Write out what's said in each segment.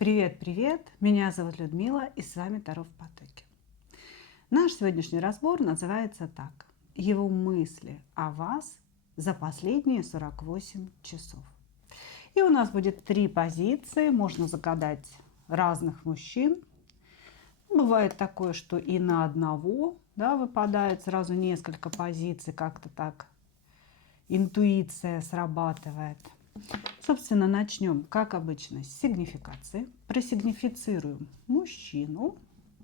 Привет-привет! Меня зовут Людмила и с вами Таро в потоке. Наш сегодняшний разбор называется так. Его мысли о вас за последние 48 часов. И у нас будет 3 позиции. Можно загадать разных мужчин. Бывает такое, что и на одного выпадает сразу несколько позиций. Как-то так интуиция срабатывает. Собственно, начнем, как обычно, с сигнификации. Просигнифицируем мужчину.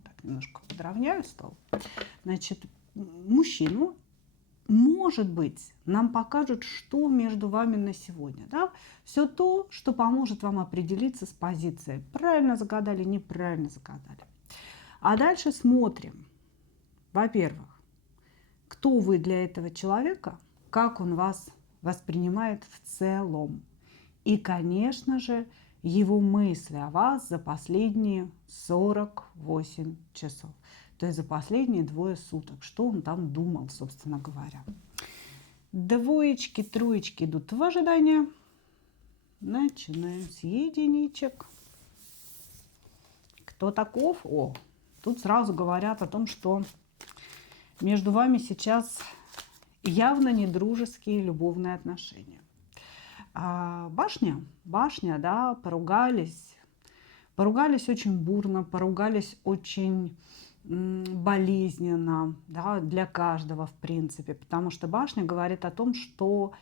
Так, немножко подровняю стол. Значит, мужчину, может быть, нам покажут, что между вами на сегодня. Да? Все то, что поможет вам определиться с позицией. Правильно загадали, неправильно загадали. А дальше смотрим. Во-первых, кто вы для этого человека, как он вас воспринимает в целом. И, конечно же, его мысли о вас за последние 48 часов. То есть за последние 2 суток. Что он там думал, собственно говоря. Двоечки, троечки идут в ожидание. Начинаем с единичек. Кто таков? О, тут сразу говорят о том, что между вами сейчас явно не дружеские любовные отношения. Башня, да, поругались очень бурно, поругались очень болезненно, да, для каждого в принципе, потому что башня говорит о том, что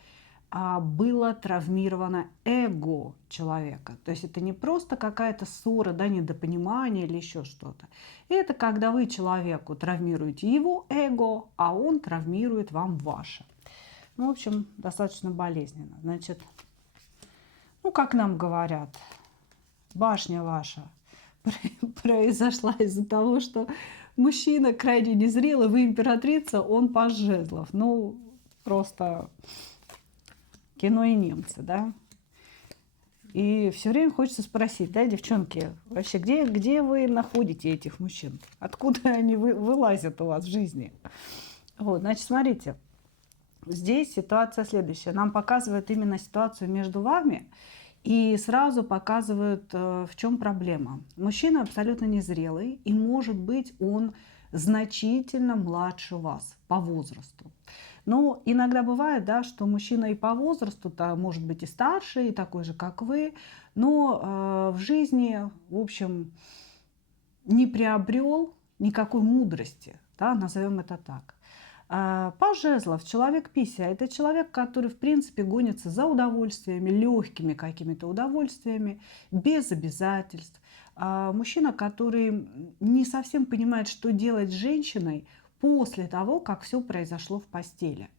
было травмировано эго человека. То есть это не просто какая-то ссора, да, недопонимание или еще что-то. Это когда вы человеку травмируете его эго, а он травмирует вам ваше. Ну, в общем, достаточно болезненно. Значит, ну, как нам говорят, башня ваша произошла из-за того, что мужчина крайне незрелый, вы императрица, он паж жезлов. Ну, просто кино и немцы, да. И все время хочется спросить, да, девчонки, вообще, где вы находите этих мужчин? Откуда они вылазят у вас в жизни? Вот, значит, смотрите. Здесь ситуация следующая. Нам показывают именно ситуацию между вами и сразу показывают, в чем проблема. Мужчина абсолютно незрелый, и, может быть, он значительно младше вас по возрасту. Но иногда бывает, да, что мужчина и по возрасту-то может быть и старше, и такой же, как вы, но в жизни, в общем, не приобрел никакой мудрости, да, назовем это так. Паж жезлов, человек пися, это человек, который в принципе гонится за удовольствиями, легкими какими-то удовольствиями, без обязательств. Мужчина, который не совсем понимает, что делать с женщиной после того, как все произошло в постели.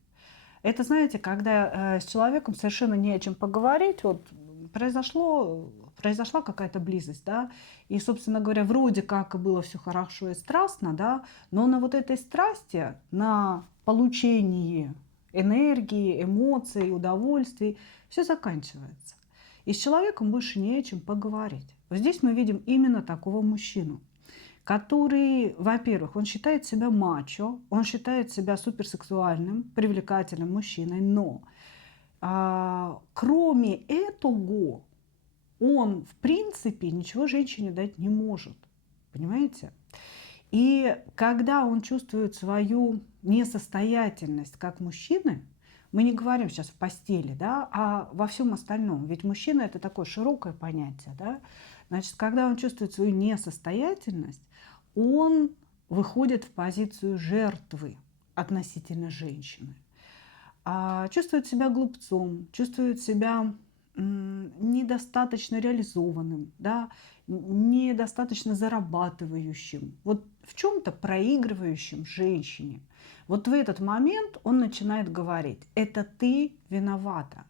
Это, знаете, когда с человеком совершенно не о чем поговорить, вот произошла какая-то близость, да, и, собственно говоря, вроде как было все хорошо и страстно, да, но на вот этой страсти, на получении энергии, эмоций, удовольствий, все заканчивается. И с человеком больше не о чем поговорить. Вот здесь мы видим именно такого мужчину, который, во-первых, он считает себя мачо, он считает себя суперсексуальным, привлекательным мужчиной, но кроме этого он, в принципе, ничего женщине дать не может. Понимаете? И когда он чувствует свою несостоятельность как мужчины, мы не говорим сейчас в постели, да, а во всем остальном. Ведь мужчина – это такое широкое понятие. Да? Значит, когда он чувствует свою несостоятельность, он выходит в позицию жертвы относительно женщины. Чувствует себя глупцом, чувствует себя недостаточно реализованным, да, недостаточно зарабатывающим, вот в чем-то проигрывающим женщине. Вот в этот момент он начинает говорить: это ты виновата,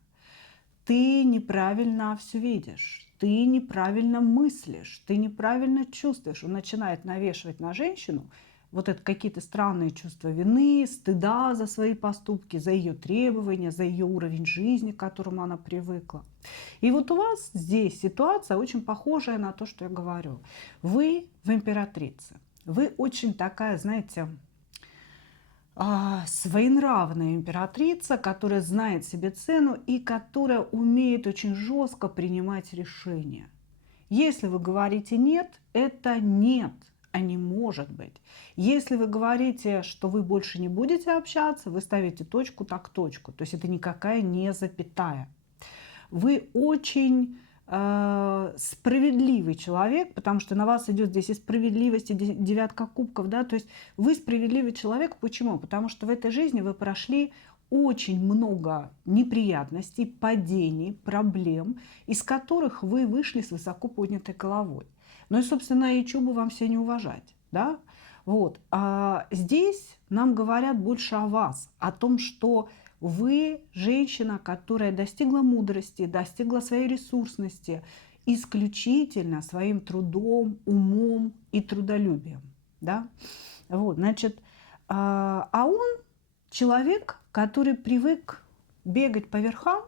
ты неправильно все видишь, ты неправильно мыслишь, ты неправильно чувствуешь. Он начинает навешивать на женщину вот это какие-то странные чувства вины, стыда за свои поступки, за ее требования, за ее уровень жизни, к которому она привыкла. И вот у вас здесь ситуация очень похожая на то, что я говорю. Вы в императрице. Вы очень такая, знаете, своенравная императрица, которая знает себе цену и которая умеет очень жестко принимать решения. Если вы говорите «нет», это «нет», а не «может быть». Если вы говорите, что вы больше не будете общаться, вы ставите точку так точку. То есть это никакая не запятая. Вы очень справедливый человек, потому что на вас идет здесь и справедливость, и девятка кубков, да, то есть вы справедливый человек. Почему? Потому что в этой жизни вы прошли очень много неприятностей, падений, проблем, из которых вы вышли с высоко поднятой головой. Ну и, собственно, и чего бы вам себя не уважать, да? Вот. А здесь нам говорят больше о вас, о том, что вы женщина, которая достигла мудрости, достигла своей ресурсности исключительно своим трудом, умом и трудолюбием. Да? Вот, значит, а он человек, который привык бегать по верхам,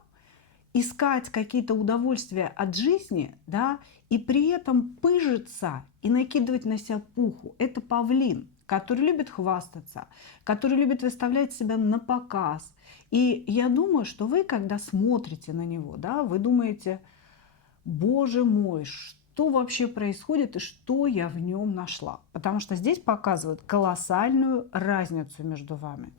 искать какие-то удовольствия от жизни, да, и при этом пыжиться и накидывать на себя пуху. Это павлин, который любит хвастаться, который любит выставлять себя на показ. И я думаю, что вы, когда смотрите на него, да, вы думаете: боже мой, что вообще происходит и что я в нем нашла? Потому что здесь показывают колоссальную разницу между вами.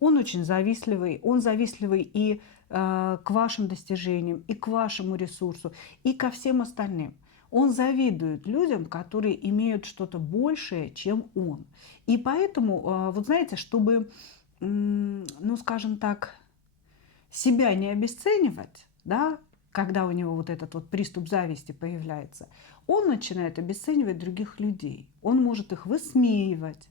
Он очень завистливый, он завистливый и к вашим достижениям, и к вашему ресурсу, и ко всем остальным. Он завидует людям, которые имеют что-то большее, чем он. И поэтому, вот знаете, чтобы, ну скажем так, себя не обесценивать, да, когда у него вот этот вот приступ зависти появляется, он начинает обесценивать других людей. Он может их высмеивать.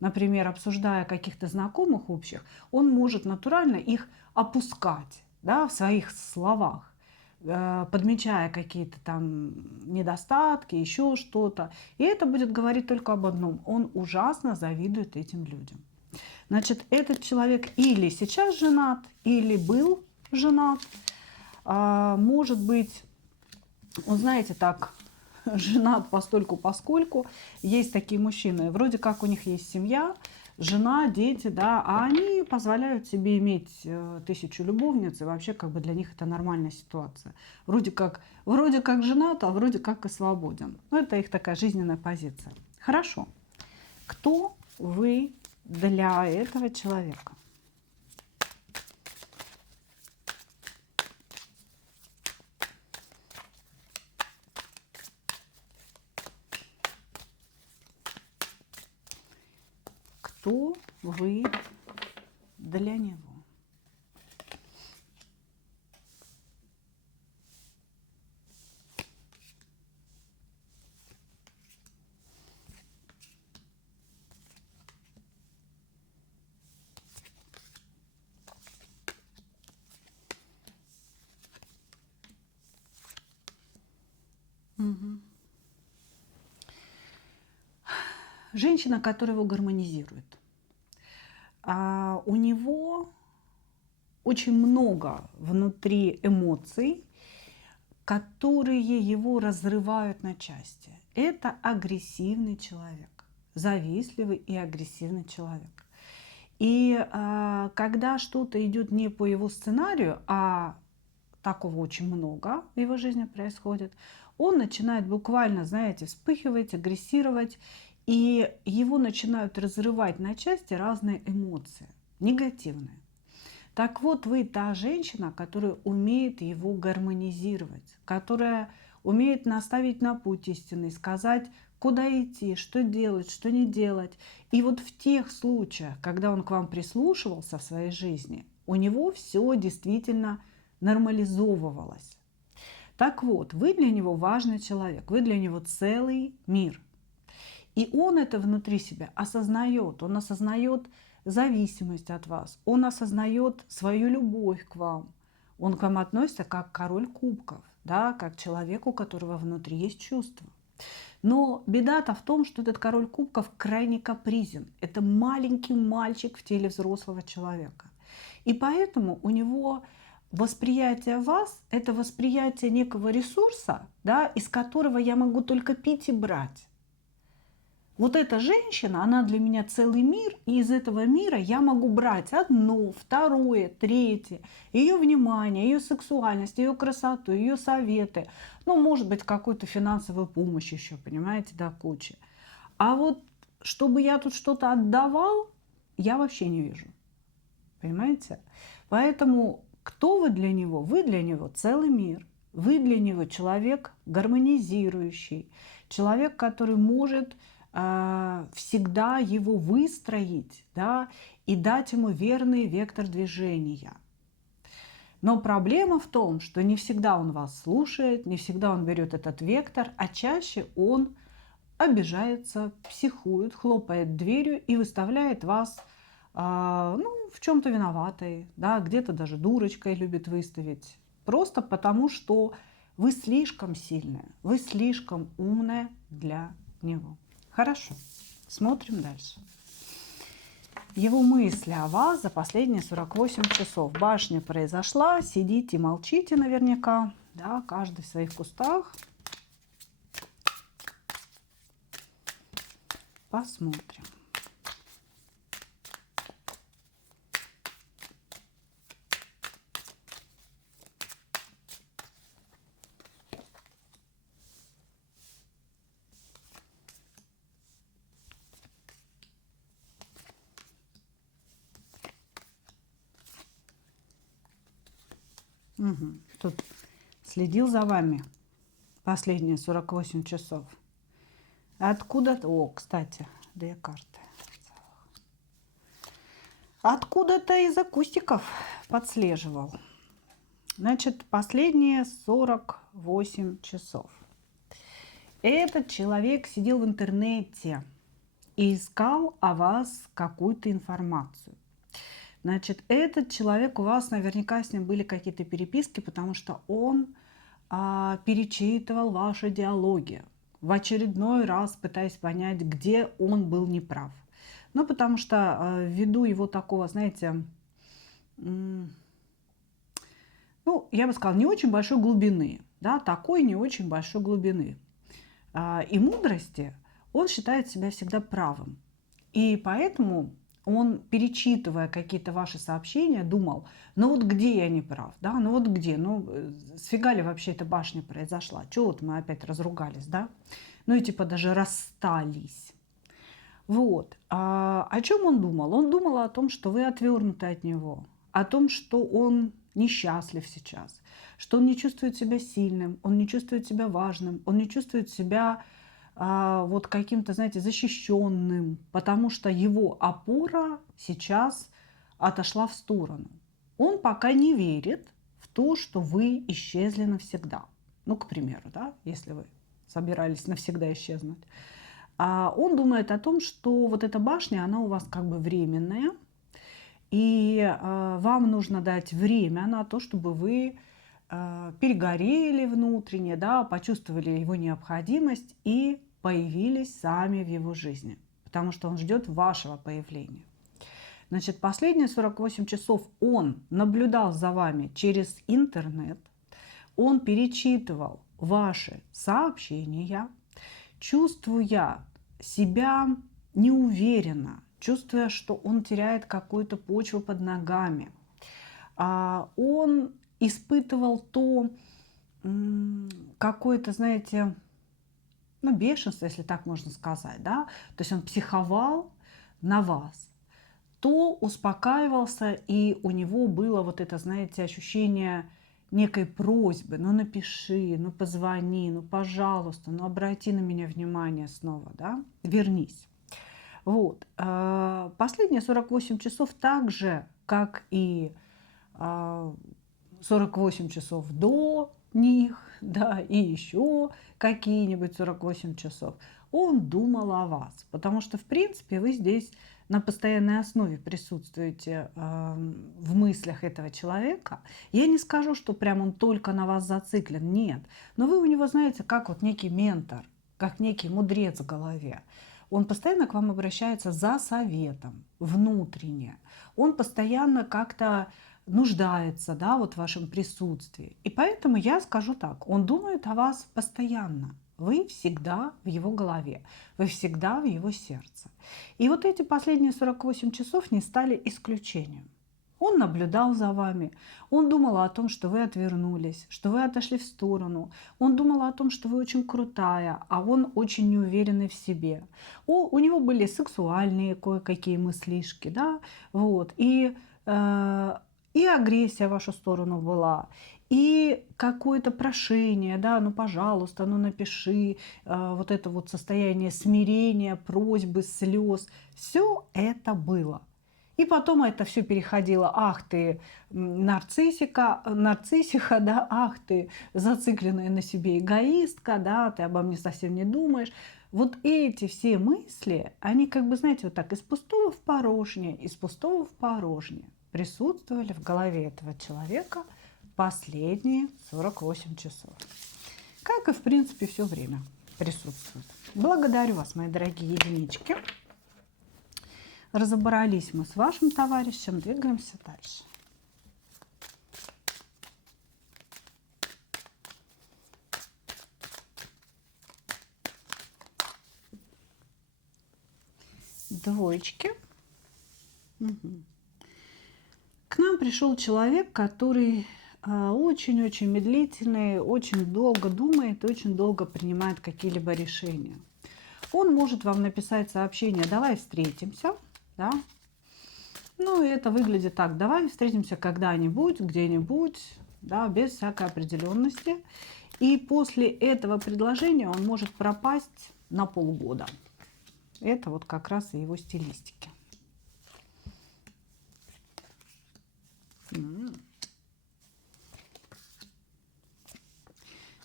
Например, обсуждая каких-то знакомых общих, он может натурально их опускать, да, в своих словах, подмечая какие-то там недостатки, еще что-то. И это будет говорить только об одном: он ужасно завидует этим людям. Значит, этот человек или сейчас женат, или был женат. Может быть, он, знаете, так, женат постольку-поскольку. Есть такие мужчины, вроде как у них есть семья, жена, дети, да, а они позволяют себе иметь 1000 любовниц, и вообще как бы для них это нормальная ситуация. Вроде как женат, а вроде как и свободен. Ну, это их такая жизненная позиция. Хорошо. Кто вы для этого человека? Кто вы для него? Мгм. Женщина, которая его гармонизирует. У него очень много внутри эмоций, которые его разрывают на части. Это агрессивный человек, завистливый и агрессивный человек. И когда что-то идет не по его сценарию, а такого очень много в его жизни происходит, он начинает буквально, знаете, вспыхивать, агрессировать, и его начинают разрывать на части разные эмоции, негативные. Так вот, вы та женщина, которая умеет его гармонизировать, которая умеет наставить на путь истинный, сказать, куда идти, что делать, что не делать. И вот в тех случаях, когда он к вам прислушивался в своей жизни, у него все действительно нормализовывалось. Так вот, вы для него важный человек, вы для него целый мир. И он это внутри себя осознает, он осознает зависимость от вас, он осознает свою любовь к вам. Он к вам относится как король кубков, да, как человек, у которого внутри есть чувства. Но беда-то в том, что этот король кубков крайне капризен. Это маленький мальчик в теле взрослого человека. И поэтому у него восприятие вас – это восприятие некого ресурса, да, из которого я могу только пить и брать. Вот эта женщина, она для меня целый мир, и из этого мира я могу брать одно, второе, третье, ее внимание, ее сексуальность, ее красоту, ее советы, ну, может быть, какую-то финансовую помощь еще, понимаете, до кучи. А вот чтобы я тут что-то отдавал, я вообще не вижу, понимаете? Поэтому кто вы для него? Вы для него целый мир. Вы для него человек гармонизирующий, человек, который может всегда его выстроить, да, и дать ему верный вектор движения. Но проблема в том, что не всегда он вас слушает, не всегда он берет этот вектор, а чаще он обижается, психует, хлопает дверью и выставляет вас ну, в чем-то виноватой, да, где-то даже дурочкой любит выставить. Просто потому, что вы слишком сильная, вы слишком умная для него. Хорошо, смотрим дальше. Его мысли о вас за последние 48 часов. Башня произошла, сидите, молчите наверняка, да, каждый в своих кустах. Посмотрим. Угу. Тут следил за вами последние 48 часов. Откуда-то... О, кстати, две карты. Откуда-то из-за кустиков подслеживал. Значит, последние 48 часов. Этот человек сидел в интернете и искал о вас какую-то информацию. Значит, этот человек, у вас наверняка с ним были какие-то переписки, потому что он перечитывал ваши диалоги, в очередной раз пытаясь понять, где он был неправ. Ну, потому что ввиду его такого, знаете, ну, я бы сказала, не очень большой глубины, да, такой не очень большой глубины и мудрости, он считает себя всегда правым. И поэтому он, перечитывая какие-то ваши сообщения, думал, ну вот где я не прав, да, ну вот где, ну сфига ли вообще эта башня произошла, чего вот мы опять разругались, да, ну и типа даже расстались. Вот. О чем он думал? Он думал о том, что вы отвернуты от него, о том, что он несчастлив сейчас, что он не чувствует себя сильным, он не чувствует себя важным, он не чувствует себя вот каким-то, знаете, защищенным, потому что его опора сейчас отошла в сторону. Он пока не верит в то, что вы исчезли навсегда. Ну, к примеру, да, если вы собирались навсегда исчезнуть. Он думает о том, что вот эта башня, она у вас как бы временная, и вам нужно дать время на то, чтобы вы перегорели внутренне, да, почувствовали его необходимость и появились сами в его жизни, потому что он ждет вашего появления. Значит, последние 48 часов он наблюдал за вами через интернет, он перечитывал ваши сообщения, чувствуя себя неуверенно, чувствуя, что он теряет какую-то почву под ногами. Он испытывал то какое-то, знаете, ну, бешенство, если так можно сказать, да, то есть он психовал на вас, то успокаивался, и у него было вот это, знаете, ощущение некой просьбы, ну напиши, ну позвони, ну пожалуйста, ну обрати на меня внимание снова, да, вернись. Вот. Последние 48 часов так же, как и 48 часов до них, да, и еще какие-нибудь 48 часов, он думал о вас. Потому что, в принципе, вы здесь на постоянной основе присутствуете в мыслях этого человека. Я не скажу, что прям он только на вас зациклен, нет. Но вы у него, знаете, как вот некий ментор, как некий мудрец в голове. Он постоянно к вам обращается за советом, внутренне. Он постоянно как-то нуждается, да, вот в вашем присутствии. И поэтому я скажу так, он думает о вас постоянно. вы всегда в его голове, вы всегда в его сердце. И вот эти последние 48 часов не стали исключением. Он наблюдал за вами, он думал о том, что вы отвернулись, что вы отошли в сторону, он думал о том, что вы очень крутая, а он очень неуверенный в себе. У него были сексуальные кое-какие мыслишки, да, вот, и агрессия в вашу сторону была, и какое-то прошение, да, ну, пожалуйста, ну, напиши, вот это вот состояние смирения, просьбы, слез, все это было. И потом это все переходило: ах ты нарциссиха, да, ах ты зацикленная на себе эгоистка, да, ты обо мне совсем не думаешь. Вот эти все мысли, они как бы, знаете, вот так из пустого в порожнее, из пустого в порожнее присутствовали в голове этого человека последние 48 часов. Как и, в принципе, все время присутствует. Благодарю вас, мои дорогие единички. Разобрались мы с вашим товарищем, двигаемся дальше. Двоечки. Угу. К нам пришел человек, который очень-очень медлительный, очень долго думает, очень долго принимает какие-либо решения. Он может вам написать сообщение: давай встретимся, да? Ну, это выглядит так: давай встретимся когда-нибудь, где-нибудь, да, без всякой определенности. И после этого предложения он может пропасть на полгода. Это вот как раз и его стилистики.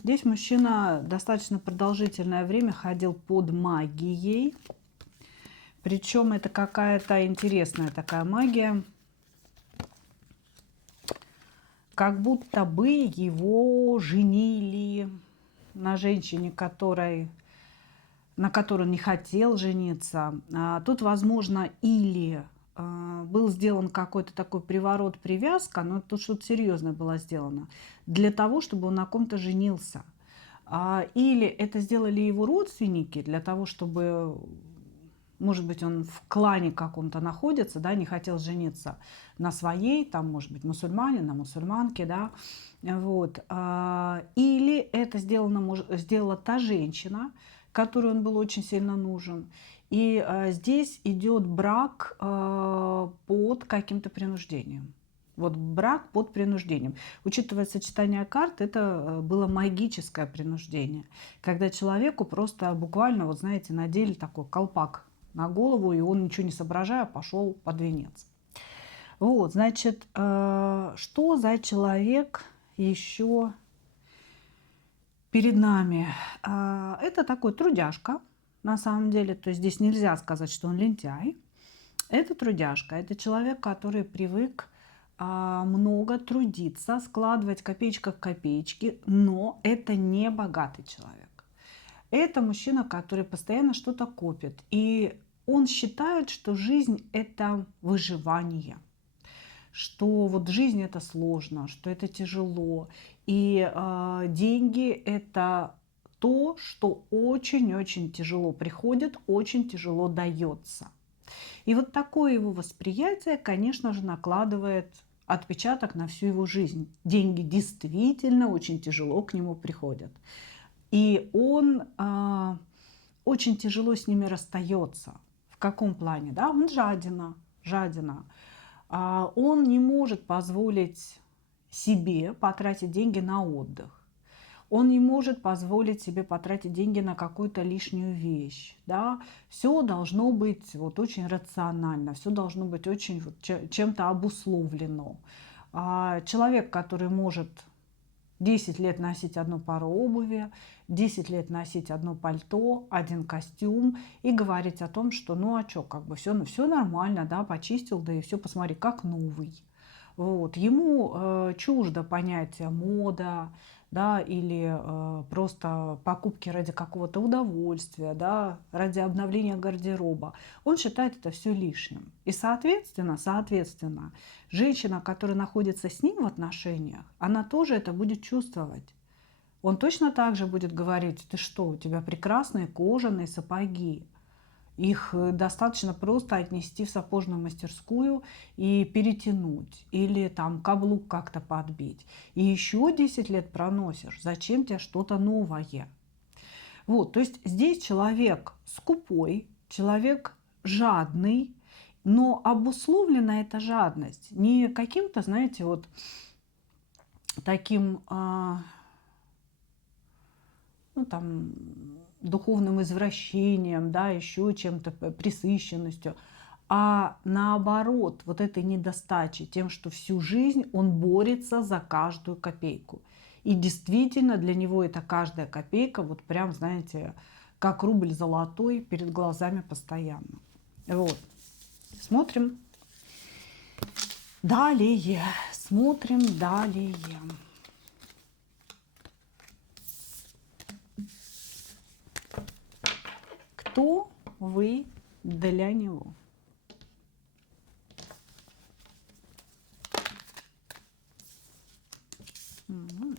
Здесь мужчина достаточно продолжительное время ходил под магией. Причем это какая-то интересная такая магия. Как будто бы его женили на женщине, на которой он не хотел жениться. Тут, возможно, или был сделан какой-то такой приворот, привязка, но тут что-то серьезное было сделано, для того, чтобы он на ком-то женился. Или это сделали его родственники для того, чтобы, может быть, он в клане каком-то находится, да, не хотел жениться на своей, там, может быть, мусульмане, на мусульманке, да, вот. Или это сделала та женщина, которой он был очень сильно нужен. И здесь идет брак под каким-то принуждением. Вот брак под принуждением. Учитывая сочетание карт, это было магическое принуждение. Когда человеку просто буквально, вот знаете, надели такой колпак на голову, и он, ничего не соображая, пошел под венец. Вот, значит, что за человек еще перед нами? Это такой трудяжка, на самом деле. То есть здесь нельзя сказать, что он лентяй. Это трудяжка, это человек, который привык много трудиться, складывать копеечка в копеечки, но это не богатый человек. Это мужчина, который постоянно что-то копит. И он считает, что жизнь – это выживание, что вот жизнь – это сложно, что это тяжело. И деньги – это то, что очень-очень тяжело приходит, очень тяжело дается. И вот такое его восприятие, конечно же, накладывает отпечаток на всю его жизнь. Деньги действительно очень тяжело к нему приходят. И он очень тяжело с ними расстается. В каком плане? Да? Он жадина. Он не может позволить себе потратить деньги на отдых. Он не может позволить себе потратить деньги на какую-то лишнюю вещь. Да? Все должно быть вот очень рационально, все должно быть очень вот чем-то обусловлено. Человек, который может 10 лет носить одну пару обуви, 10 лет носить одно пальто, один костюм и говорить о том, что ну а что, как бы все нормально, да, почистил, да и все, посмотри, как новый. Вот. Ему чуждо понятие мода, да, или просто покупки ради какого-то удовольствия, да, ради обновления гардероба. Он считает это все лишним. И соответственно, женщина, которая находится с ним в отношениях, она тоже это будет чувствовать. Он точно так же будет говорить: ты что, у тебя прекрасные кожаные сапоги. Их достаточно просто отнести в сапожную мастерскую и перетянуть. Или там каблук как-то подбить. И еще 10 лет проносишь. Зачем тебе что-то новое? Вот, то есть здесь человек скупой, человек жадный, но обусловлена эта жадность не каким-то, знаете, вот таким, ну там, духовным извращением, да, еще чем-то, пресыщенностью, а наоборот, вот этой недостачей, тем, что всю жизнь он борется за каждую копейку. И действительно для него это каждая копейка, вот прям, знаете, как рубль золотой перед глазами постоянно. Вот. Смотрим далее. Смотрим далее. Кто вы для него? Мгм.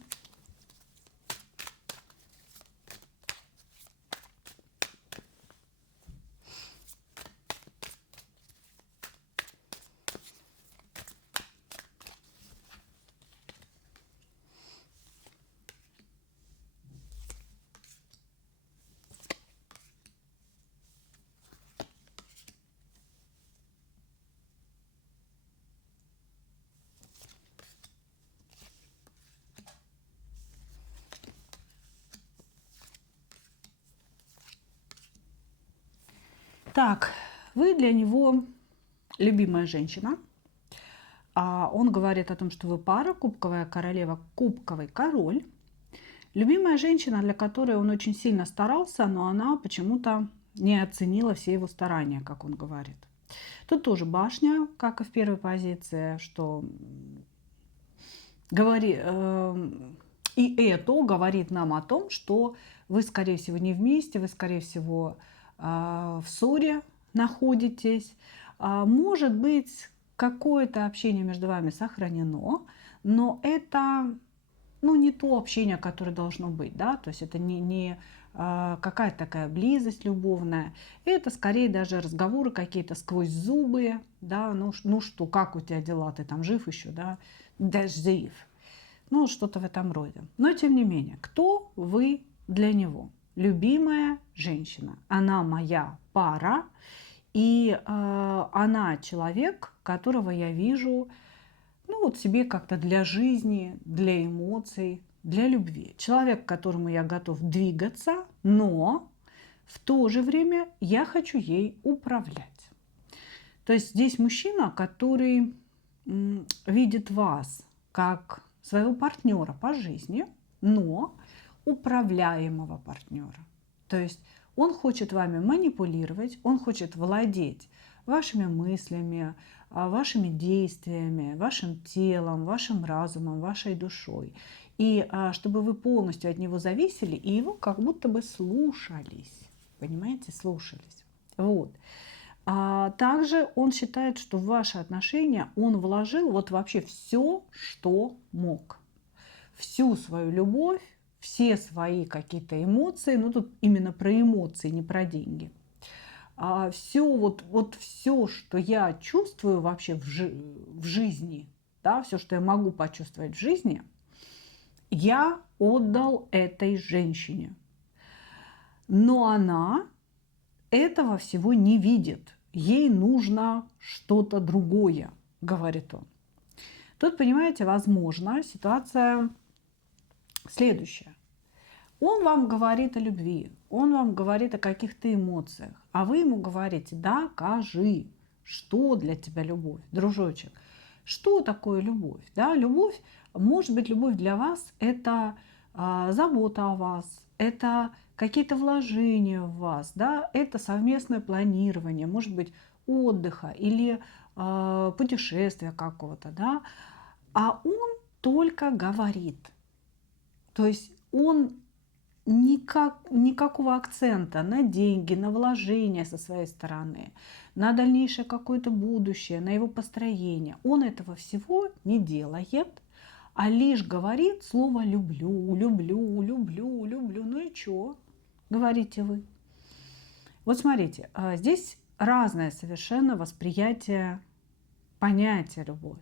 Так, вы для него любимая женщина. Он говорит о том, что вы пара, кубковая королева, кубковый король. Любимая женщина, для которой он очень сильно старался, но она почему-то не оценила все его старания, как он говорит. Тут тоже башня, как и в первой позиции, что и это говорит нам о том, что вы, скорее всего, не вместе, вы, скорее всего, в ссоре находитесь. Может быть, какое-то общение между вами сохранено, но это, ну, не то общение, которое должно быть, да, то есть это не какая-то такая близость любовная, это скорее даже разговоры какие-то сквозь зубы, да, ну что, как у тебя дела, ты там жив еще, да, да, жив, ну что-то в этом роде. Но тем не менее, кто вы для него? Любимая женщина, она моя пара, и она человек, которого я вижу, ну вот себе как-то для жизни, для эмоций, для любви. Человек, к которому я готов двигаться, но в то же время я хочу ей управлять. То есть здесь мужчина, который видит вас как своего партнера по жизни, но управляемого партнера. То есть он хочет вами манипулировать, он хочет владеть вашими мыслями, вашими действиями, вашим телом, вашим разумом, вашей душой. И чтобы вы полностью от него зависели и его как будто бы слушались. Понимаете, слушались. Вот. Также он считает, что в ваши отношения он вложил вот вообще все, что мог. Всю свою любовь, все свои какие-то эмоции. Ну, тут именно про эмоции, не про деньги. Все, вот все, что я чувствую вообще в жизни, да, все, что я могу почувствовать в жизни, я отдал этой женщине. Но она этого всего не видит. Ей нужно что-то другое, говорит он. Тут, понимаете, возможно, ситуация следующая. Он вам говорит о любви, он вам говорит о каких-то эмоциях, а вы ему говорите: докажи, что для тебя любовь, дружочек. Что такое любовь? Да, любовь, может быть, любовь для вас – это забота о вас, это какие-то вложения в вас, да, это совместное планирование, может быть, отдыха или путешествия какого-то, да, а он только говорит. То есть он никакого акцента на деньги, на вложения со своей стороны, на дальнейшее какое-то будущее, на его построение. Он этого всего не делает, а лишь говорит слово «люблю», «люблю», «люблю», «люблю». Ну и чё? Говорите вы. Вот смотрите, здесь разное совершенно восприятие понятия любовь.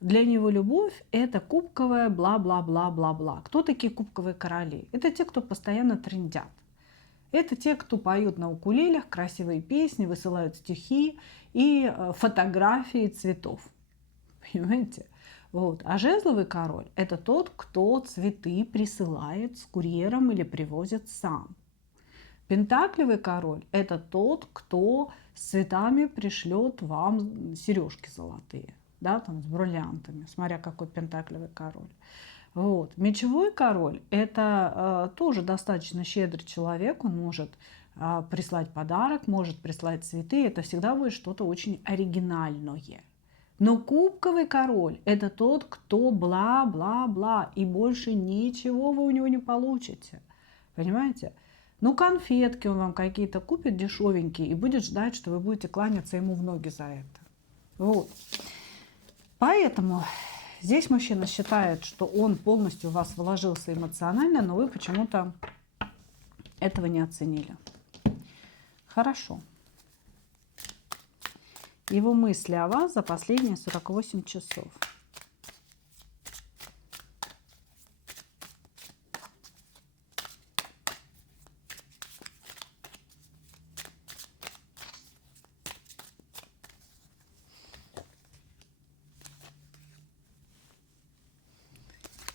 Для него любовь – это кубковая бла-бла-бла-бла-бла. Кто такие кубковые короли? Это те, кто постоянно трындят. Это те, кто поют на укулелях красивые песни, высылают стихи и фотографии цветов. Понимаете? Вот. А жезловый король – это тот, кто цветы присылает с курьером или привозит сам. Пентаклевый король – это тот, кто с цветами пришлет вам сережки золотые, да, там, с бриллиантами, смотря какой пентаклевый король. Вот. Мечевой король – это тоже достаточно щедрый человек, он может прислать подарок, может прислать цветы, это всегда будет что-то очень оригинальное. Но кубковый король – это тот, кто бла-бла-бла, и больше ничего вы у него не получите. Понимаете? Ну, конфетки он вам какие-то купит дешевенькие и будет ждать, что вы будете кланяться ему в ноги за это. Вот. Поэтому здесь мужчина считает, что он полностью в вас вложился эмоционально, но вы почему-то этого не оценили. Хорошо. Его мысли о вас за последние 48 часов.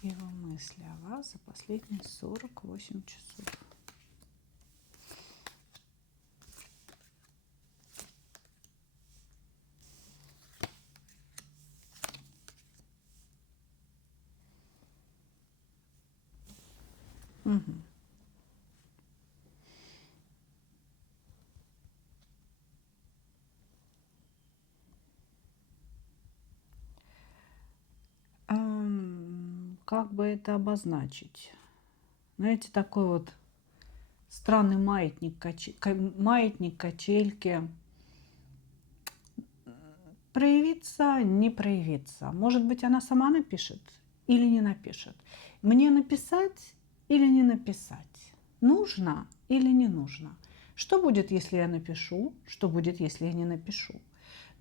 Его мысли о вас за последние 48 часов. Угу. Как бы это обозначить? Знаете, такой вот странный маятник, маятник качельки. Проявиться, не проявиться. Может быть, она сама напишет или не напишет. Мне написать или не написать? Нужно или не нужно? Что будет, если я напишу? Что будет, если я не напишу?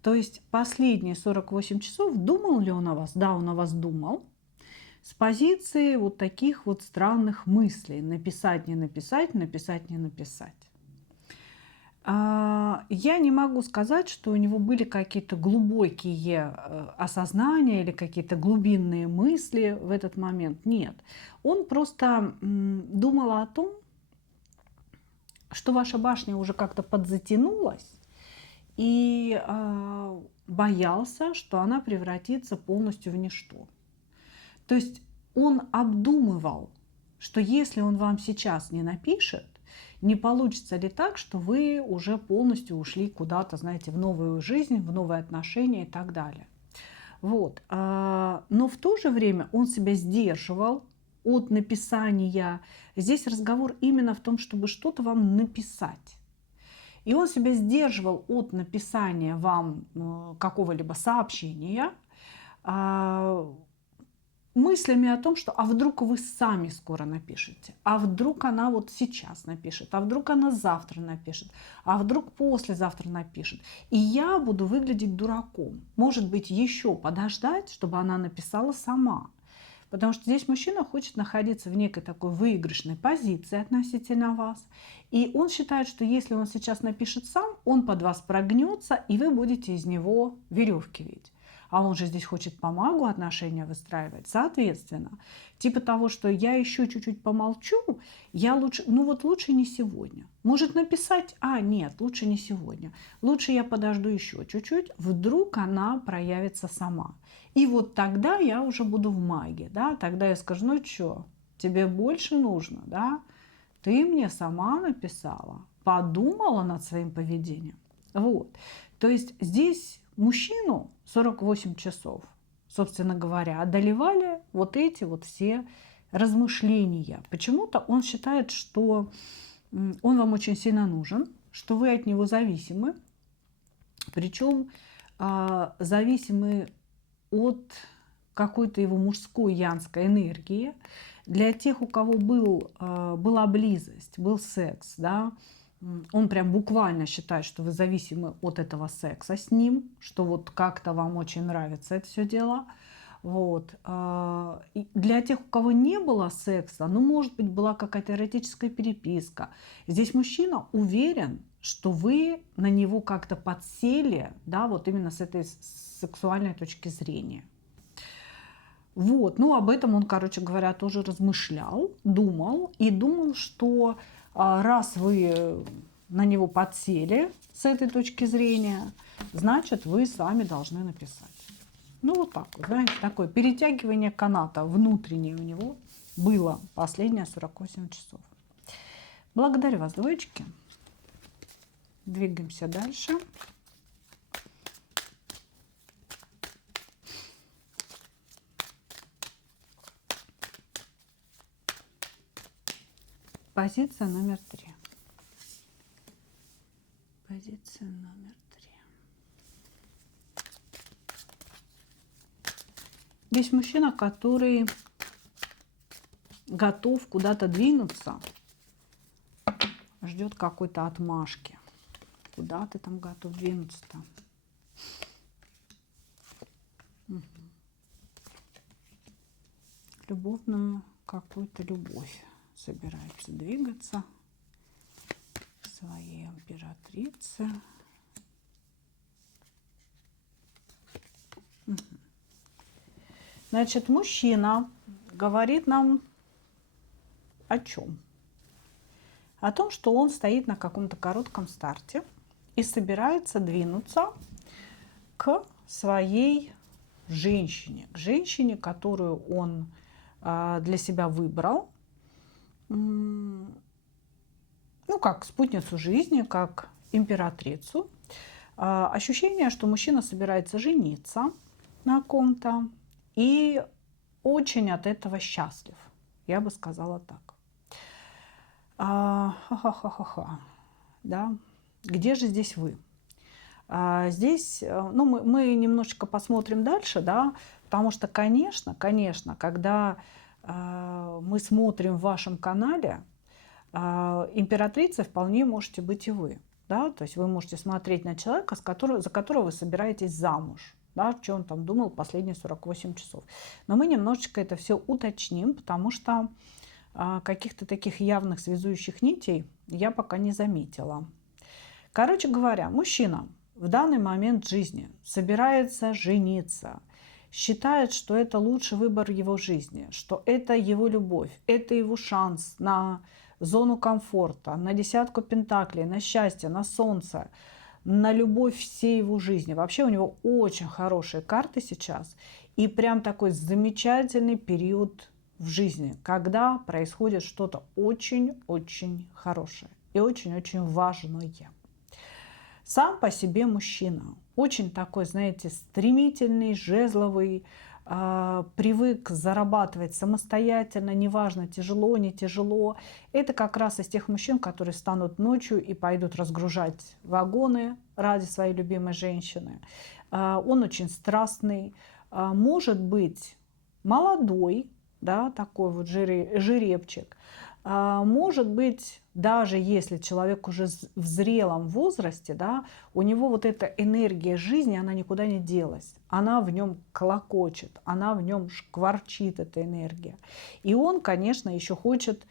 То есть последние 48 часов думал ли он о вас? Да, он о вас думал. С позиции вот таких вот странных мыслей. Написать, не написать, написать, не написать. Я не могу сказать, что у него были какие-то глубокие осознания или какие-то глубинные мысли в этот момент. Нет. Он просто думал о том, что ваша башня уже как-то подзатянулась, и боялся, что она превратится полностью в ничто. То есть он обдумывал, что если он вам сейчас не напишет, не получится ли так, что вы уже полностью ушли куда-то, знаете, в новую жизнь, в новые отношения и так далее. Вот. Но в то же время он себя сдерживал от написания. Здесь разговор именно в том, чтобы что-то вам написать. И он себя сдерживал от написания вам какого-либо сообщения, мыслями о том, что а вдруг вы сами скоро напишете, а вдруг она вот сейчас напишет, а вдруг она завтра напишет, а вдруг послезавтра напишет. И я буду выглядеть дураком. Может быть, еще подождать, чтобы она написала сама. Потому что здесь мужчина хочет находиться в некой такой выигрышной позиции относительно вас. И он считает, что если он сейчас напишет сам, он под вас прогнется, и вы будете из него веревки видеть. А он же здесь хочет по магу отношения выстраивать. Соответственно, типа того, что я еще чуть-чуть помолчу, я лучше, ну вот лучше не сегодня. Может написать, нет, лучше не сегодня. Лучше я подожду еще чуть-чуть, вдруг она проявится сама. И вот тогда я уже буду в маге, да, тогда я скажу, ну что, тебе больше нужно, да, ты мне сама написала, подумала над своим поведением. Вот, то есть здесь мужчину 48 часов, собственно говоря, одолевали вот эти вот все размышления. Почему-то он считает, что он вам очень сильно нужен, что вы от него зависимы, причем зависимы от какой-то его мужской янской энергии. Для тех, у кого была близость, был секс, да, он прям буквально считает, что вы зависимы от этого секса с ним, что вот как-то вам очень нравится это все дело. Вот. И для тех, у кого не было секса, ну, может быть, была какая-то эротическая переписка. Здесь мужчина уверен, что вы на него как-то подсели, да, вот именно с этой сексуальной точки зрения. Вот, ну, об этом он, короче говоря, тоже размышлял, думал, что раз вы на него подсели с этой точки зрения, значит, вы сами должны написать. Ну, вот так вот, знаете, такое перетягивание каната внутреннее у него было последние 48 часов. Благодарю вас, двоечки. Двигаемся дальше. Позиция номер 3. Позиция номер 3. Есть мужчина, который готов куда-то двинуться, ждет какой-то отмашки. Куда ты там готов двинуться-то? Угу. Любовную какую-то любовь собирается двигаться к своей императрице. Угу. Значит, мужчина говорит нам о чем? О том, что он стоит на каком-то коротком старте и собирается двинуться к своей женщине, к женщине, которую он для себя выбрал, ну, как спутницу жизни, как императрицу. Ощущение, что мужчина собирается жениться на ком-то и очень от этого счастлив, я бы сказала так. Ха-ха-ха-ха-ха. Да? Где же здесь вы? Здесь, ну, мы немножечко посмотрим дальше, да, потому что, конечно, когда мы смотрим в вашем канале, императрицей вполне можете быть и вы, да, то есть вы можете смотреть на человека, за которого вы собираетесь замуж, да, что он там думал последние 48 часов. Но мы немножечко это все уточним, потому что каких-то таких явных связующих нитей я пока не заметила. Короче говоря, мужчина в данный момент жизни собирается жениться, считает, что это лучший выбор его жизни, что это его любовь, это его шанс на зону комфорта, на десятку пентаклей, на счастье, на солнце, на любовь всей его жизни. Вообще у него очень хорошие карты сейчас и прям такой замечательный период в жизни, когда происходит что-то очень-очень хорошее и очень-очень важное. Сам по себе мужчина очень такой, знаете, стремительный, жезловый, привык зарабатывать самостоятельно, неважно, тяжело, не тяжело. Это как раз из тех мужчин, которые встанут ночью и пойдут разгружать вагоны ради своей любимой женщины. Он очень страстный, может быть молодой, да, такой вот жеребчик. Может быть, даже если человек уже в зрелом возрасте, да, у него вот эта энергия жизни, она никуда не делась. Она в нем клокочет, она в нем шкварчит, эта энергия. И он, конечно, еще хочет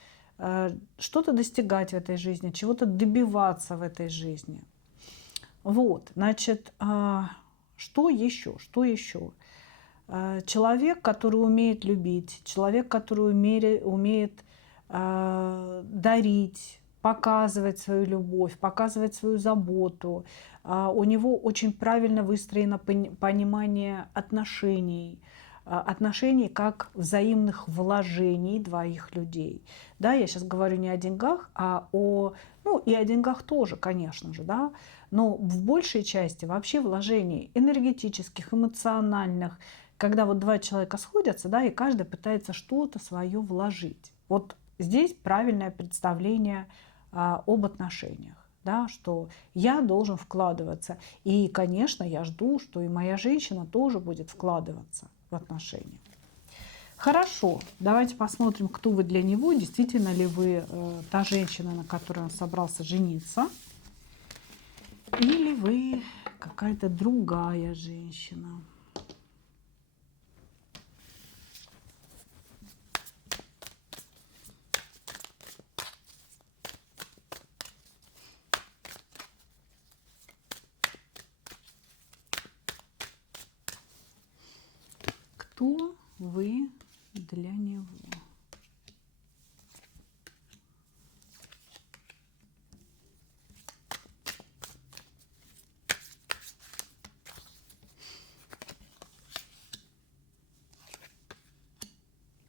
что-то достигать в этой жизни, чего-то добиваться в этой жизни. Вот, значит, что еще? Что еще? Человек, который умеет любить, человек, который умеет дарить, показывать свою любовь, показывать свою заботу. У него очень правильно выстроено понимание отношений, отношений как взаимных вложений двоих людей. Да, я сейчас говорю не о деньгах, ну и о деньгах тоже, конечно же, да, но в большей части вообще вложений энергетических, эмоциональных, когда вот два человека сходятся, да, и каждый пытается что-то свое вложить. Вот здесь правильное представление об отношениях, да, что я должен вкладываться. И, конечно, я жду, что и моя женщина тоже будет вкладываться. в отношениях. Хорошо, давайте посмотрим, кто вы для него. Действительно ли вы та женщина, на которой он собрался жениться, или вы какая-то другая женщина. Кто вы для него?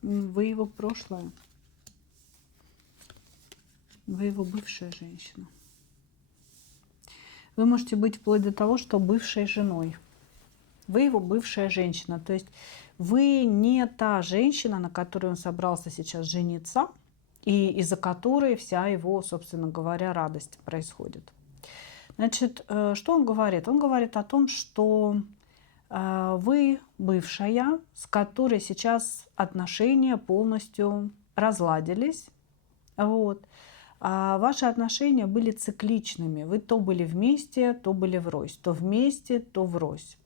Вы его прошлое. Вы его бывшая женщина. Вы можете быть вплоть до того, что бывшей женой. Вы его бывшая женщина. То есть вы не та женщина, на которой он собрался сейчас жениться, и из-за которой вся его, собственно говоря, радость происходит. Значит, что он говорит? Он говорит о том, что вы бывшая, с которой сейчас отношения полностью разладились. Вот. А ваши отношения были цикличными. Вы то были вместе, то были врозь. То вместе, то врозь.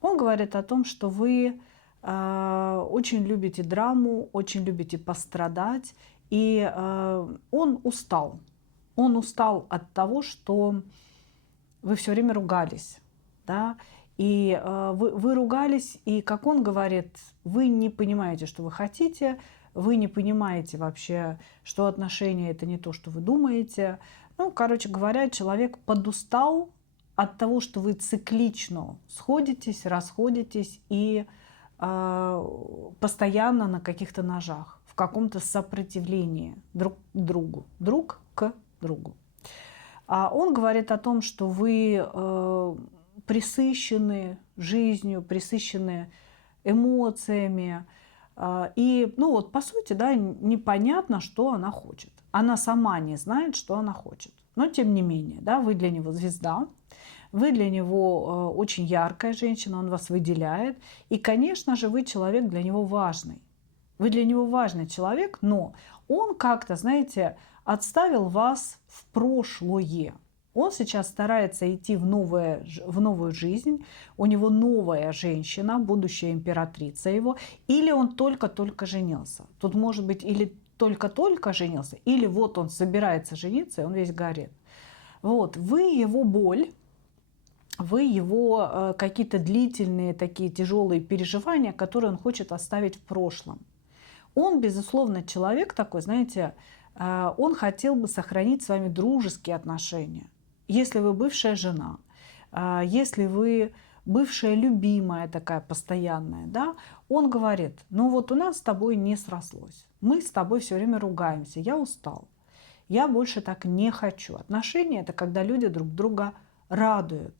Он говорит о том, что вы очень любите драму, очень любите пострадать. И он устал. Он устал от того, что вы все время ругались. Да? И вы ругались, и, как он говорит, вы не понимаете, что вы хотите, вы не понимаете вообще, что отношения – это не то, что вы думаете. Ну, короче говоря, человек подустал от того, что вы циклично сходитесь, расходитесь и постоянно на каких-то ножах, в каком-то сопротивлении друг к другу, друг к другу. А он говорит о том, что вы пресыщены жизнью, пресыщены эмоциями. И, ну вот, по сути, да, непонятно, что она хочет. Она сама не знает, что она хочет. Но, тем не менее, да, вы для него звезда, вы для него очень яркая женщина, он вас выделяет. И, конечно же, вы человек для него важный. Вы для него важный человек, но он как-то, знаете, отставил вас в прошлое. Он сейчас старается идти в новую жизнь. У него новая женщина, будущая императрица его. Или он только-только женился. Тут может быть или только-только женился, или вот он собирается жениться, и он весь горит. Вот, вы его боль, вы его какие-то длительные такие тяжелые переживания, которые он хочет оставить в прошлом. Он, безусловно, человек такой, знаете, он хотел бы сохранить с вами дружеские отношения. Если вы бывшая жена, если вы бывшая любимая такая постоянная, да, он говорит, ну вот у нас с тобой не срослось, мы с тобой все время ругаемся, я устал, я больше так не хочу. Отношения – это когда люди друг друга радуют.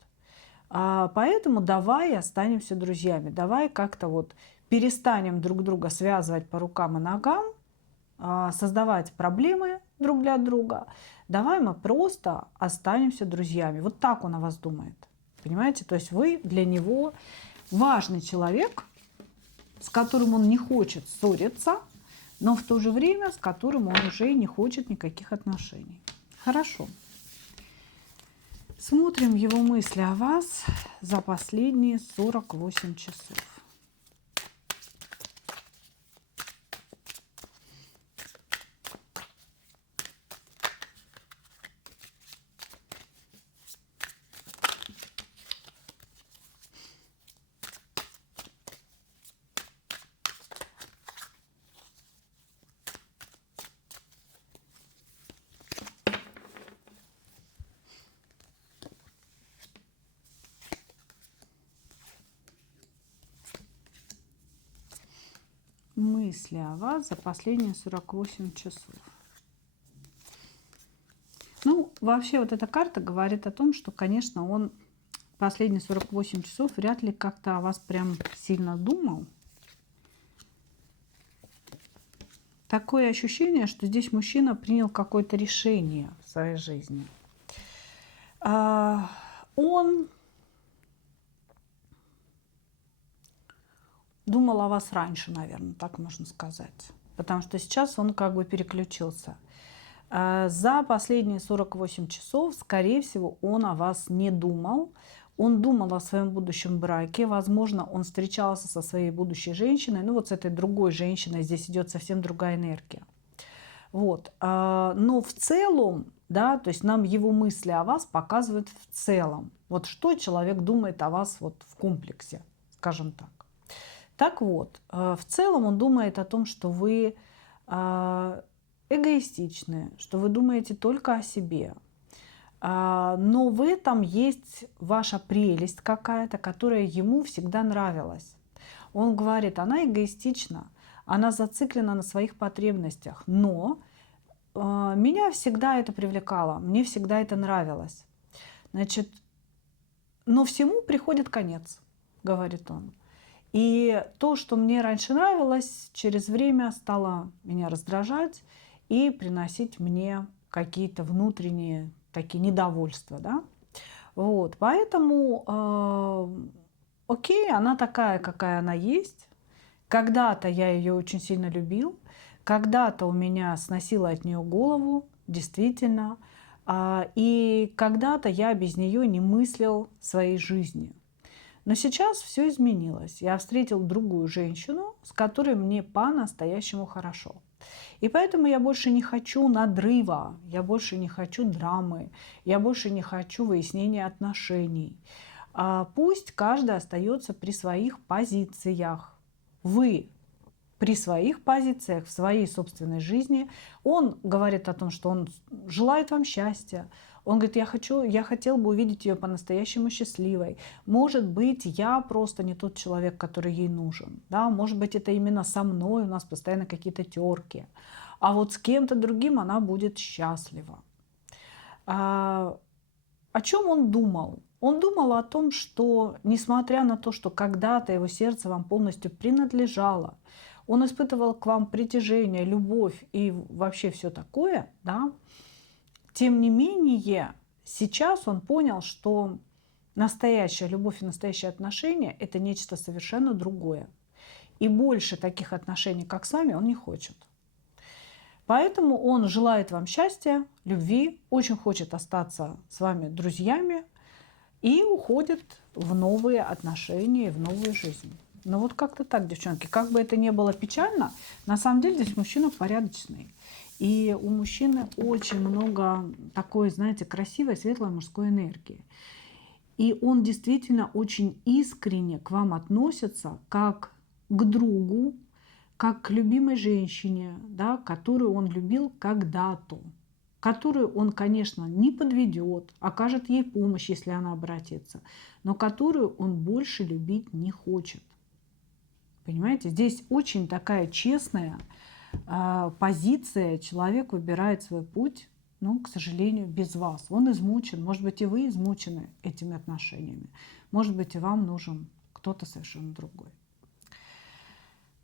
Поэтому давай останемся друзьями, давай как-то вот перестанем друг друга связывать по рукам и ногам, создавать проблемы друг для друга. Давай мы просто останемся друзьями. Вот так он о вас думает. Понимаете? То есть вы для него важный человек, с которым он не хочет ссориться, но в то же время с которым он уже не хочет никаких отношений. Хорошо. Смотрим его мысли о вас за последние 48 часов. Мысли о вас за последние 48 часов. Ну, вообще вот эта карта говорит о том, что, конечно, он последние 48 часов вряд ли как-то о вас прям сильно думал. Такое ощущение, что здесь мужчина принял какое-то решение в своей жизни. Он думал о вас раньше, наверное, так можно сказать. Потому что сейчас он как бы переключился. За последние 48 часов, скорее всего, он о вас не думал. Он думал о своем будущем браке. Возможно, он встречался со своей будущей женщиной. Ну вот с этой другой женщиной здесь идет совсем другая энергия. Вот. Но в целом, да, то есть нам его мысли о вас показывают в целом. Вот что человек думает о вас вот в комплексе, скажем так. Так вот, в целом он думает о том, что вы эгоистичны, что вы думаете только о себе. Но в этом есть ваша прелесть какая-то, которая ему всегда нравилась. Он говорит, она эгоистична, она зациклена на своих потребностях, но меня всегда это привлекало, мне всегда это нравилось. Значит, но всему приходит конец, говорит он. И то, что мне раньше нравилось, через время стало меня раздражать и приносить мне какие-то внутренние такие недовольства. Да? Вот, поэтому, окей, она такая, какая она есть. Когда-то я ее очень сильно любил, когда-то у меня сносило от нее голову, действительно, и когда-то я без нее не мыслил своей жизни. Но сейчас все изменилось. Я встретил другую женщину, с которой мне по-настоящему хорошо. И поэтому я больше не хочу надрыва, я больше не хочу драмы, я больше не хочу выяснения отношений. Пусть каждый остается при своих позициях. Вы при своих позициях, в своей собственной жизни. Он говорит о том, что он желает вам счастья. Он говорит, я хотел бы увидеть ее по-настоящему счастливой. Может быть, я просто не тот человек, который ей нужен. Да? Может быть, это именно со мной у нас постоянно какие-то терки. А вот с кем-то другим она будет счастлива. О чем он думал? Он думал о том, что, несмотря на то, что когда-то его сердце вам полностью принадлежало, он испытывал к вам притяжение, любовь и вообще все такое, да, тем не менее, сейчас он понял, что настоящая любовь и настоящие отношения – это нечто совершенно другое. И больше таких отношений, как с вами, он не хочет. Поэтому он желает вам счастья, любви, очень хочет остаться с вами друзьями и уходит в новые отношения, в новую жизнь. Ну вот как-то так, девчонки. Как бы это ни было печально, на самом деле здесь мужчина порядочный. И у мужчины очень много такой, знаете, красивой, светлой мужской энергии. И он действительно очень искренне к вам относится как к другу, как к любимой женщине, да, которую он любил когда-то, которую он, конечно, не подведет, окажет ей помощь, если она обратится, но которую он больше любить не хочет. Понимаете, здесь очень такая честная позиция. Человек выбирает свой путь, но, к сожалению, без вас. Он измучен. Может быть, и вы измучены этими отношениями. Может быть, и вам нужен кто-то совершенно другой.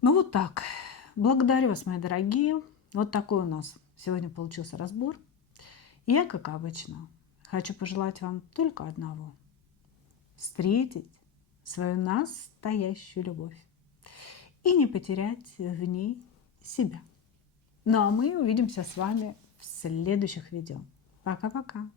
Ну вот так. Благодарю вас, мои дорогие. Вот такой у нас сегодня получился разбор. И я, как обычно, хочу пожелать вам только одного. Встретить свою настоящую любовь и не потерять в ней себя. Ну а мы увидимся с вами в следующих видео. Пока-пока.